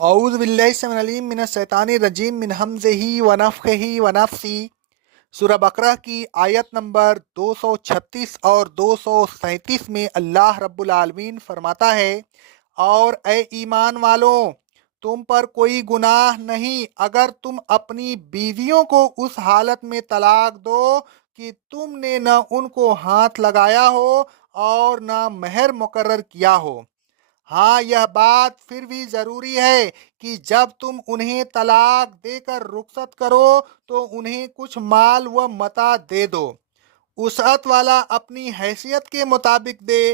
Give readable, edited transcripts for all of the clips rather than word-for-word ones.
اعوذ باللہ السمیع العلیم من الشیطان الرجیم من ہمزہ ونفخہ ونفسی۔ سورہ بقرہ کی آیت نمبر 236 اور 237 میں اللہ رب العالمین فرماتا ہے، اور اے ایمان والوں، تم پر کوئی گناہ نہیں اگر تم اپنی بیویوں کو اس حالت میں طلاق دو کہ تم نے نہ ان کو ہاتھ لگایا ہو اور نہ مہر مقرر کیا ہو۔ ہاں، یہ بات پھر بھی ضروری ہے کہ جب تم انہیں طلاق دے کر رخصت کرو تو انہیں کچھ مال و متاع دے دو۔ وسعت والا اپنی حیثیت کے مطابق دے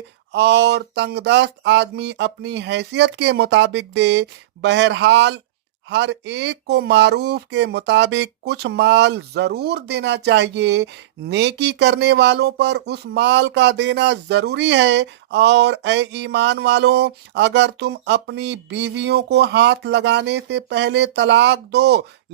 اور تنگ دست آدمی اپنی حیثیت کے مطابق دے۔ بہرحال ہر ایک کو معروف کے مطابق کچھ مال ضرور دینا چاہیے۔ نیکی کرنے والوں پر اس مال کا دینا ضروری ہے۔ اور اے ایمان والوں، اگر تم اپنی بیویوں کو ہاتھ لگانے سے پہلے طلاق دو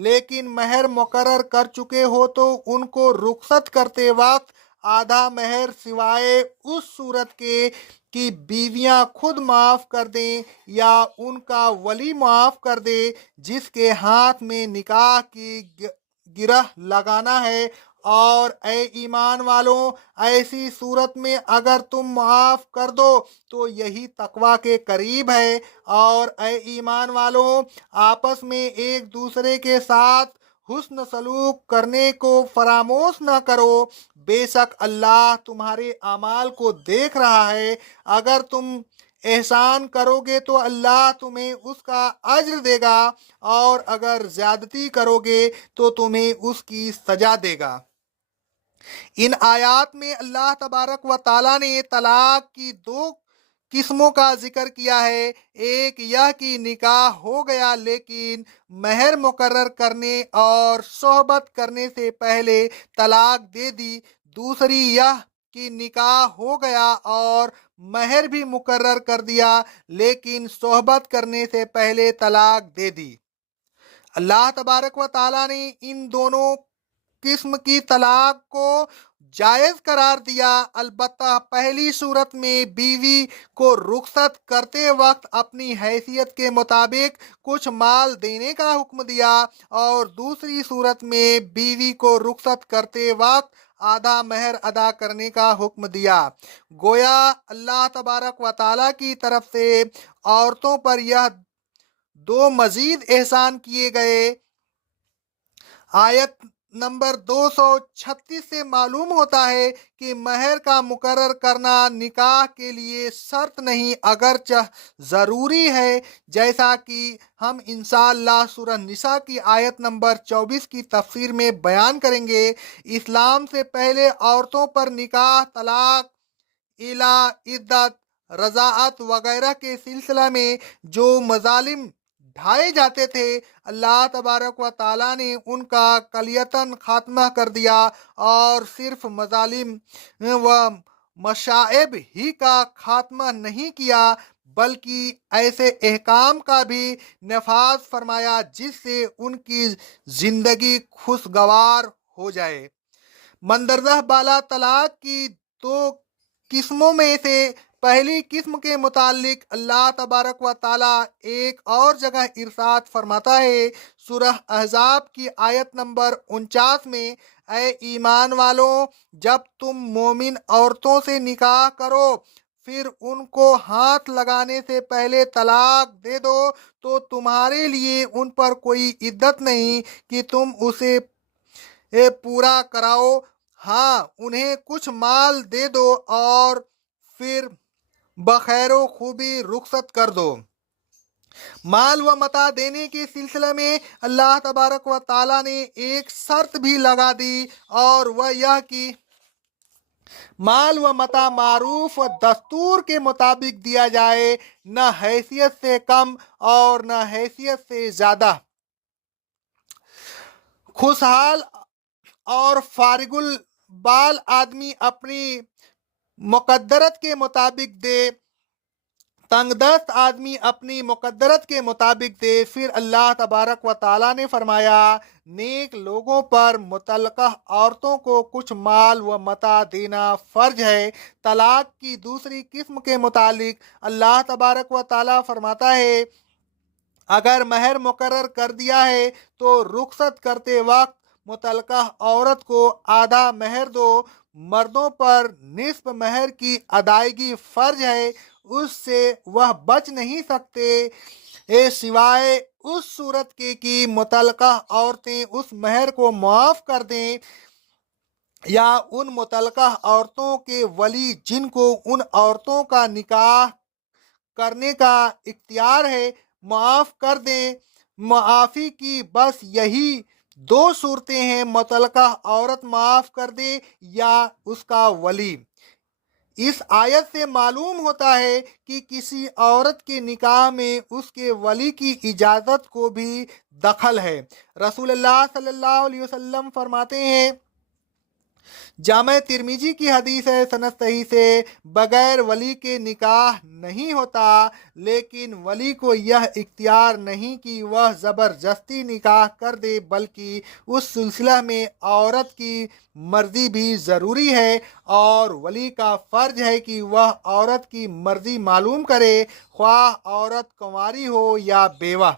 لیکن مہر مقرر کر چکے ہو تو ان کو رخصت کرتے وقت آدھا مہر سوائے اس صورت کے کہ بیویاں خود معاف کر دیں یا ان کا ولی معاف کر دے جس کے ہاتھ میں نکاح کی گرہ لگانا ہے۔ اور اے ایمان والوں، ایسی صورت میں اگر تم معاف کر دو تو یہی تقوی کے قریب ہے۔ اور اے ایمان والوں، آپس میں ایک دوسرے کے ساتھ حسن سلوک کرنے کو فراموش نہ کرو، بے شک اللہ تمہارے اعمال کو دیکھ رہا ہے۔ اگر تم احسان کرو گے تو اللہ تمہیں اس کا اجر دے گا، اور اگر زیادتی کرو گے تو تمہیں اس کی سزا دے گا۔ ان آیات میں اللہ تبارک و تعالیٰ نے طلاق کی دو قسموں کا ذکر کیا ہے۔ ایک یہ کہ نکاح ہو گیا لیکن مہر مقرر کرنے اور صحبت کرنے سے پہلے طلاق دے دی۔ دوسری یہ کہ نکاح ہو گیا اور مہر بھی مقرر کر دیا لیکن صحبت کرنے سے پہلے طلاق دے دی۔ اللہ تبارک و تعالیٰ نے ان دونوں قسم کی طلاق کو جائز قرار دیا۔ البتہ پہلی صورت میں بیوی کو رخصت کرتے وقت اپنی حیثیت کے مطابق کچھ مال دینے کا حکم دیا، اور دوسری صورت میں بیوی کو رخصت کرتے وقت آدھا مہر ادا کرنے کا حکم دیا۔ گویا اللہ تبارک و تعالیٰ کی طرف سے عورتوں پر یہ دو مزید احسان کیے گئے۔ آیت نمبر 236 سے معلوم ہوتا ہے کہ مہر کا مقرر کرنا نکاح کے لیے شرط نہیں اگرچہ ضروری ہے، جیسا کہ ہم انشاءاللہ سورہ نساء کی آیت نمبر 24 کی تفسیر میں بیان کریں گے۔ اسلام سے پہلے عورتوں پر نکاح، طلاق، الا، عدت، رضاعت وغیرہ کے سلسلہ میں جو مظالم ڈھائے جاتے تھے، اللہ تبارک و تعالیٰ نے ان کا کلیتاً خاتمہ کر دیا، اور صرف مظالم و مشائب ہی کا خاتمہ نہیں کیا بلکہ ایسے احکام کا بھی نفاذ فرمایا جس سے ان کی زندگی خوشگوار ہو جائے۔ مندرجہ بالا طلاق کی دو قسموں میں سے پہلی قسم کے متعلق اللہ تبارک و تعالیٰ ایک اور جگہ ارشاد فرماتا ہے، سورہ احزاب کی آیت نمبر 49 میں، اے ایمان والوں، جب تم مومن عورتوں سے نکاح کرو پھر ان کو ہاتھ لگانے سے پہلے طلاق دے دو تو تمہارے لیے ان پر کوئی عدت نہیں کہ تم اسے پورا کراؤ۔ ہاں، انہیں کچھ مال دے دو اور پھر بخیر و خوبی رخصت کر دو۔ مال و متاع دینے کے سلسلے میں اللہ تبارک و تعالیٰ نے ایک شرط بھی لگا دی، اور وہ یہ کہ مال و متاع معروف و دستور کے مطابق دیا جائے، نہ حیثیت سے کم اور نہ حیثیت سے زیادہ۔ خوشحال اور فارغ البال آدمی اپنی مقدرت کے مطابق دے، تنگ دست آدمی اپنی مقدرت کے مطابق دے۔ پھر اللہ تبارک و تعالیٰ نے فرمایا، نیک لوگوں پر مطلقہ عورتوں کو کچھ مال و متاع دینا فرض ہے۔ طلاق کی دوسری قسم کے متعلق اللہ تبارک و تعالیٰ فرماتا ہے، اگر مہر مقرر کر دیا ہے تو رخصت کرتے وقت متعلقہ عورت کو آدھا مہر دو۔ مردوں پر نصف مہر کی ادائیگی فرض ہے، اس سے وہ بچ نہیں سکتے سوائے اس صورت کے کہ متعلقہ عورتیں اس مہر کو معاف کر دیں یا ان متعلقہ عورتوں کے ولی جن کو ان عورتوں کا نکاح کرنے کا اختیار ہے معاف کر دیں۔ معافی کی بس یہی دو صورتیں ہیں، متعلقہ عورت معاف کر دے یا اس کا ولی۔ اس آیت سے معلوم ہوتا ہے کہ کسی عورت کے نکاح میں اس کے ولی کی اجازت کو بھی دخل ہے۔ رسول اللہ صلی اللہ علیہ وسلم فرماتے ہیں، جامع ترمذی کی حدیث ہے، سند صحیح سے، بغیر ولی کے نکاح نہیں ہوتا، لیکن ولی کو یہ اختیار نہیں کہ وہ زبردستی نکاح کر دے، بلکہ اس سلسلہ میں عورت کی مرضی بھی ضروری ہے، اور ولی کا فرض ہے کہ وہ عورت کی مرضی معلوم کرے، خواہ عورت کنواری ہو یا بیوہ۔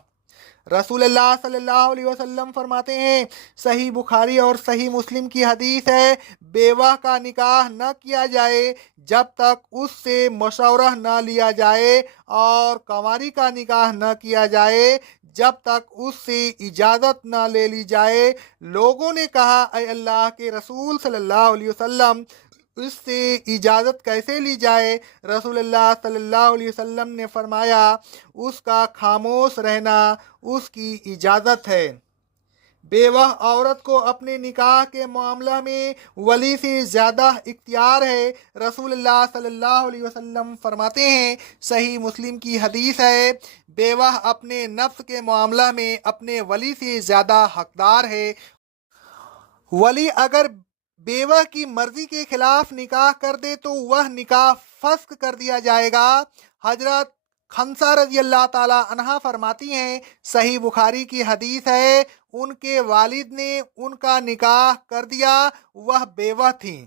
رسول اللہ صلی اللہ علیہ وسلم فرماتے ہیں، صحیح بخاری اور صحیح مسلم کی حدیث ہے، بیوہ کا نکاح نہ کیا جائے جب تک اس سے مشورہ نہ لیا جائے، اور کنواری کا نکاح نہ کیا جائے جب تک اس سے اجازت نہ لے لی جائے۔ لوگوں نے کہا، اے اللہ کے رسول صلی اللہ علیہ وسلم، اس سے اجازت کیسے لی جائے؟ رسول اللہ صلی اللہ علیہ وسلم نے فرمایا، اس کا خاموش رہنا اس کی اجازت ہے۔ بیوہ عورت کو اپنے نکاح کے معاملہ میں ولی سے زیادہ اختیار ہے۔ رسول اللہ صلی اللہ علیہ وسلم فرماتے ہیں، صحیح مسلم کی حدیث ہے، بیوہ اپنے نفس کے معاملہ میں اپنے ولی سے زیادہ حقدار ہے۔ ولی اگر بیوہ کی مرضی کے خلاف نکاح کر دے تو وہ نکاح فسخ کر دیا جائے گا۔ حضرت خنسہ رضی اللہ تعالی عنہا فرماتی ہیں، صحیح بخاری کی حدیث ہے، ان کے والد نے ان کا نکاح کر دیا، وہ بیوہ تھیں،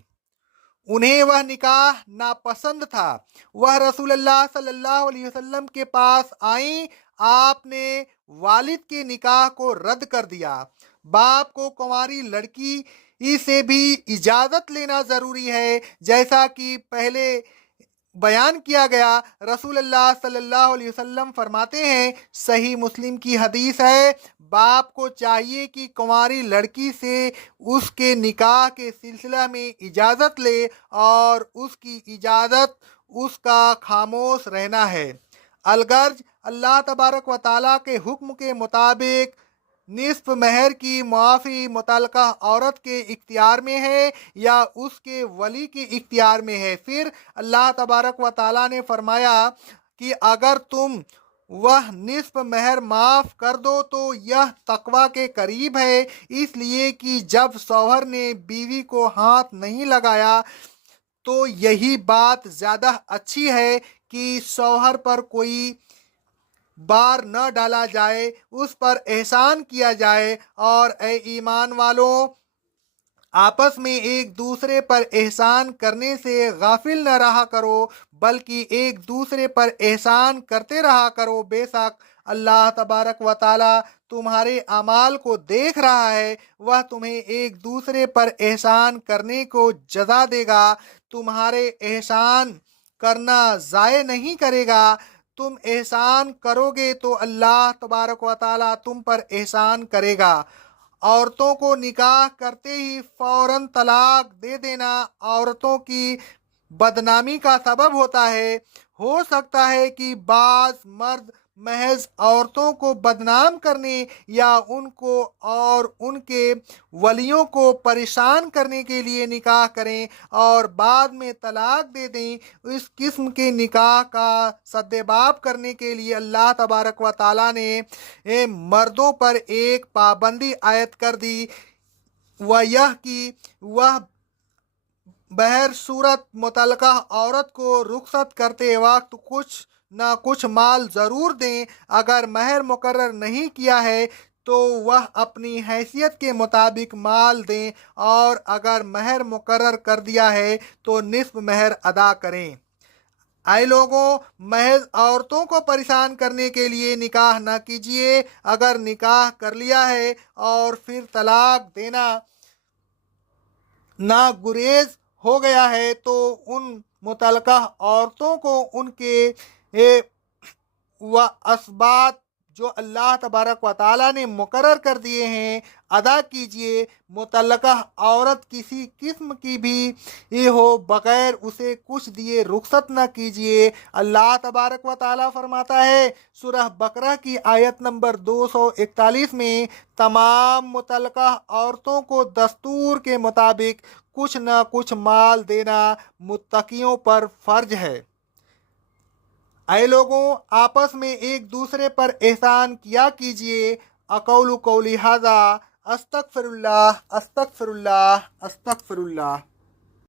انہیں وہ نکاح ناپسند تھا، وہ رسول اللہ صلی اللہ علیہ وسلم کے پاس آئیں، آپ نے والد کے نکاح کو رد کر دیا۔ باپ کو کنواری لڑکی سے بھی اجازت لینا ضروری ہے، جیسا کہ پہلے بیان کیا گیا۔ رسول اللہ صلی اللہ علیہ وسلم فرماتے ہیں، صحیح مسلم کی حدیث ہے، باپ کو چاہیے کہ کنواری لڑکی سے اس کے نکاح کے سلسلہ میں اجازت لے، اور اس کی اجازت اس کا خاموش رہنا ہے۔ الغرض اللہ تبارک و تعالیٰ کے حکم کے مطابق نصف مہر کی معافی متعلقہ عورت کے اختیار میں ہے یا اس کے ولی کے اختیار میں ہے۔ پھر اللہ تبارک و تعالیٰ نے فرمایا کہ اگر تم وہ نصف مہر معاف کر دو تو یہ تقوی کے قریب ہے، اس لیے کہ جب شوہر نے بیوی کو ہاتھ نہیں لگایا تو یہی بات زیادہ اچھی ہے کہ شوہر پر کوئی بار نہ ڈالا جائے، اس پر احسان کیا جائے، اور اے ایمان والوں، آپس میں ایک دوسرے پر احسان کرنے سے غافل نہ رہا کرو، بلکہ ایک دوسرے پر احسان کرتے رہا کرو، بے شک اللہ تبارک و تعالی تمہارے اعمال کو دیکھ رہا ہے، وہ تمہیں ایک دوسرے پر احسان کرنے کو جزا دے گا، تمہارے احسان کرنا ضائع نہیں کرے گا۔ تم احسان کرو گے تو اللہ تبارک و تعالیٰ تم پر احسان کرے گا۔ عورتوں کو نکاح کرتے ہی فوراً طلاق دے دینا عورتوں کی بدنامی کا سبب ہوتا ہے۔ ہو سکتا ہے کہ بعض مرد محض عورتوں کو بدنام کرنے یا ان کو اور ان کے ولیوں کو پریشان کرنے کے لیے نکاح کریں اور بعد میں طلاق دے دیں۔ اس قسم کے نکاح کا سدباب کرنے کے لیے اللہ تبارک و تعالیٰ نے مردوں پر ایک پابندی عائد کر دی، وہ یہ کہ وہ بہر صورت متعلقہ عورت کو رخصت کرتے وقت کچھ نہ کچھ مال ضرور دیں۔ اگر مہر مقرر نہیں کیا ہے تو وہ اپنی حیثیت کے مطابق مال دیں، اور اگر مہر مقرر کر دیا ہے تو نصف مہر ادا کریں۔ اے لوگوں، محض عورتوں کو پریشان کرنے کے لیے نکاح نہ کیجیے۔ اگر نکاح کر لیا ہے اور پھر طلاق دینا ناگزیر ہو گیا ہے تو ان متعلقہ عورتوں کو ان کے اسبات جو اللہ تبارک و تعالیٰ نے مقرر کر دیے ہیں ادا کیجیے۔ متعلقہ عورت کسی قسم کی بھی ہو بغیر اسے کچھ دیے رخصت نہ کیجیے۔ اللہ تبارک و تعالیٰ فرماتا ہے سورہ بقرہ کی آیت نمبر 241 میں، تمام متعلقہ عورتوں کو دستور کے مطابق کچھ نہ کچھ مال دینا متقیوں پر فرض ہے۔ اے لوگوں، آپس میں ایک دوسرے پر احسان کیا کیجیے۔ اقول قولی ھذا، استغفر اللہ استغفر اللہ استغفر اللہ۔